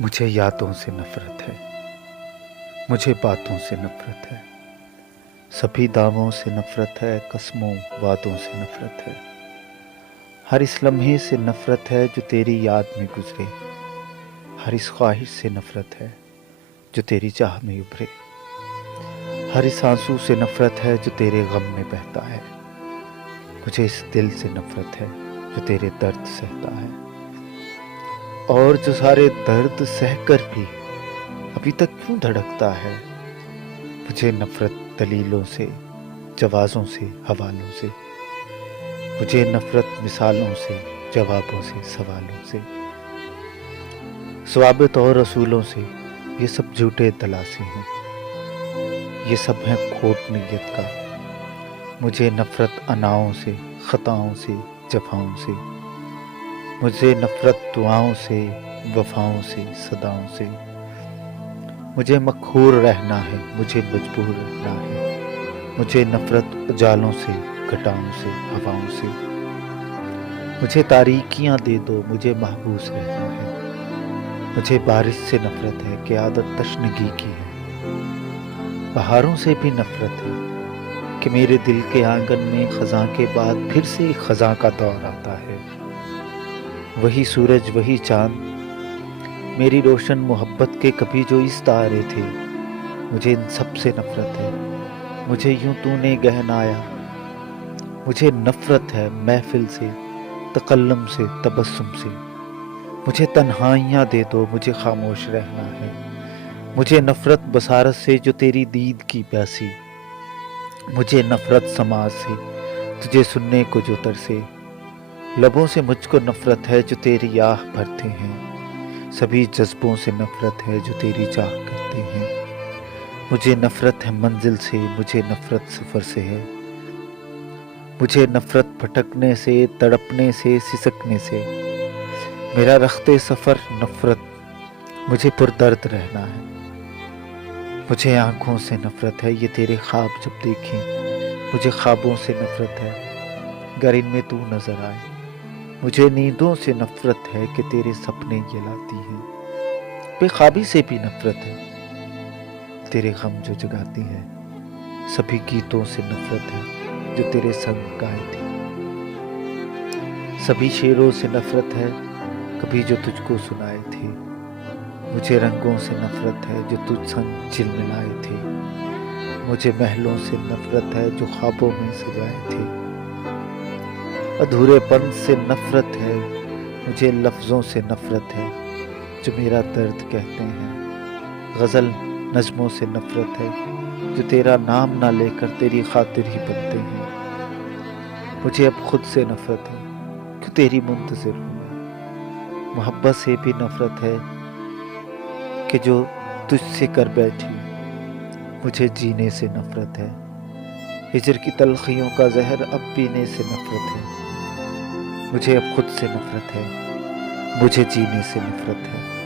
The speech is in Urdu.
مجھے یادوں سے نفرت ہے، مجھے باتوں سے نفرت ہے، سبھی دعووں سے نفرت ہے، قسموں وعدوں سے نفرت ہے، ہر اس لمحے سے نفرت ہے جو تیری یاد میں گزرے، ہر اس خواہش سے نفرت ہے جو تیری چاہ میں ابھرے، ہر اس آنسو سے نفرت ہے جو تیرے غم میں بہتا ہے، مجھے اس دل سے نفرت ہے جو تیرے درد سہتا ہے، اور جو سارے درد سہ کر بھی ابھی تک کیوں دھڑکتا ہے، مجھے نفرت دلیلوں سے، جوازوں سے، حوالوں سے، مجھے نفرت مثالوں سے، جوابوں سے، سوالوں سے، ضوابط اور اصولوں سے، یہ سب جھوٹے دلاسے ہیں، یہ سب ہیں کھوٹ نیت کا، مجھے نفرت اناؤں سے، خطاؤں سے، جفاؤں سے، مجھے نفرت دعاؤں سے، وفاؤں سے، صداؤں سے، مجھے مقہور رہنا ہے، مجھے مجبور رہنا ہے، مجھے نفرت اجالوں سے، گھٹاؤں سے، ہواؤں سے، مجھے تاریکیاں دے دو، مجھے محبوس رہنا ہے، مجھے بارش سے نفرت ہے کہ عادت تشنگی کی ہے، بہاروں سے بھی نفرت ہے کہ میرے دل کے آنگن میں خزاں کے بعد پھر سے ایک خزاں کا دور آتا ہے، وہی سورج وہی چاند، میری روشن محبت کے کبھی جو اس تارے تھے، مجھے ان سب سے نفرت ہے، مجھے یوں تو نے گہنایا، مجھے نفرت ہے محفل سے، تکلم سے، تبسم سے، مجھے تنہائیاں دے دو، مجھے خاموش رہنا ہے، مجھے نفرت بصارت سے جو تیری دید کی پیاسی، مجھے نفرت سماج سے تجھے سننے کو جو ترسے، لبوں سے مجھ کو نفرت ہے جو تیری آہ بھرتے ہیں، سبھی جذبوں سے نفرت ہے جو تیری چاہ کرتے ہیں، مجھے نفرت ہے منزل سے، مجھے نفرت سفر سے ہے، مجھے نفرت بھٹکنے سے، تڑپنے سے، سسکنے سے، میرا رخت سفر نفرت، مجھے پردرد رہنا ہے، مجھے آنکھوں سے نفرت ہے یہ تیرے خواب جب دیکھیں، مجھے خوابوں سے نفرت ہے گر ان میں تو نظر آئے، مجھے نیندوں سے نفرت ہے کہ تیرے سپنے یہ لاتی ہیں، بے خوابی سے بھی نفرت ہے تیرے غم جو جگاتی ہے، سبھی گیتوں سے نفرت ہے جو تیرے سنگ گائے تھے، سبھی شعروں سے نفرت ہے کبھی جو تجھ کو سنائے تھے، مجھے رنگوں سے نفرت ہے جو تجھ سنگ جھلملائے تھے، مجھے محلوں سے نفرت ہے جو خوابوں میں سجائے تھے، ادھورے پن سے نفرت ہے، مجھے لفظوں سے نفرت ہے جو میرا درد کہتے ہیں، غزل نظموں سے نفرت ہے جو تیرا نام نہ لے کر تیری خاطر ہی بنتے ہیں، مجھے اب خود سے نفرت ہے کہ تیری منتظر ہوں میں، محبت سے بھی نفرت ہے کہ جو تجھ سے کر بیٹھی، مجھے جینے سے نفرت ہے، ہجر کی تلخیوں کا زہر اب پینے سے نفرت ہے، مجھے اب خود سے نفرت ہے، مجھے جینے سے نفرت ہے۔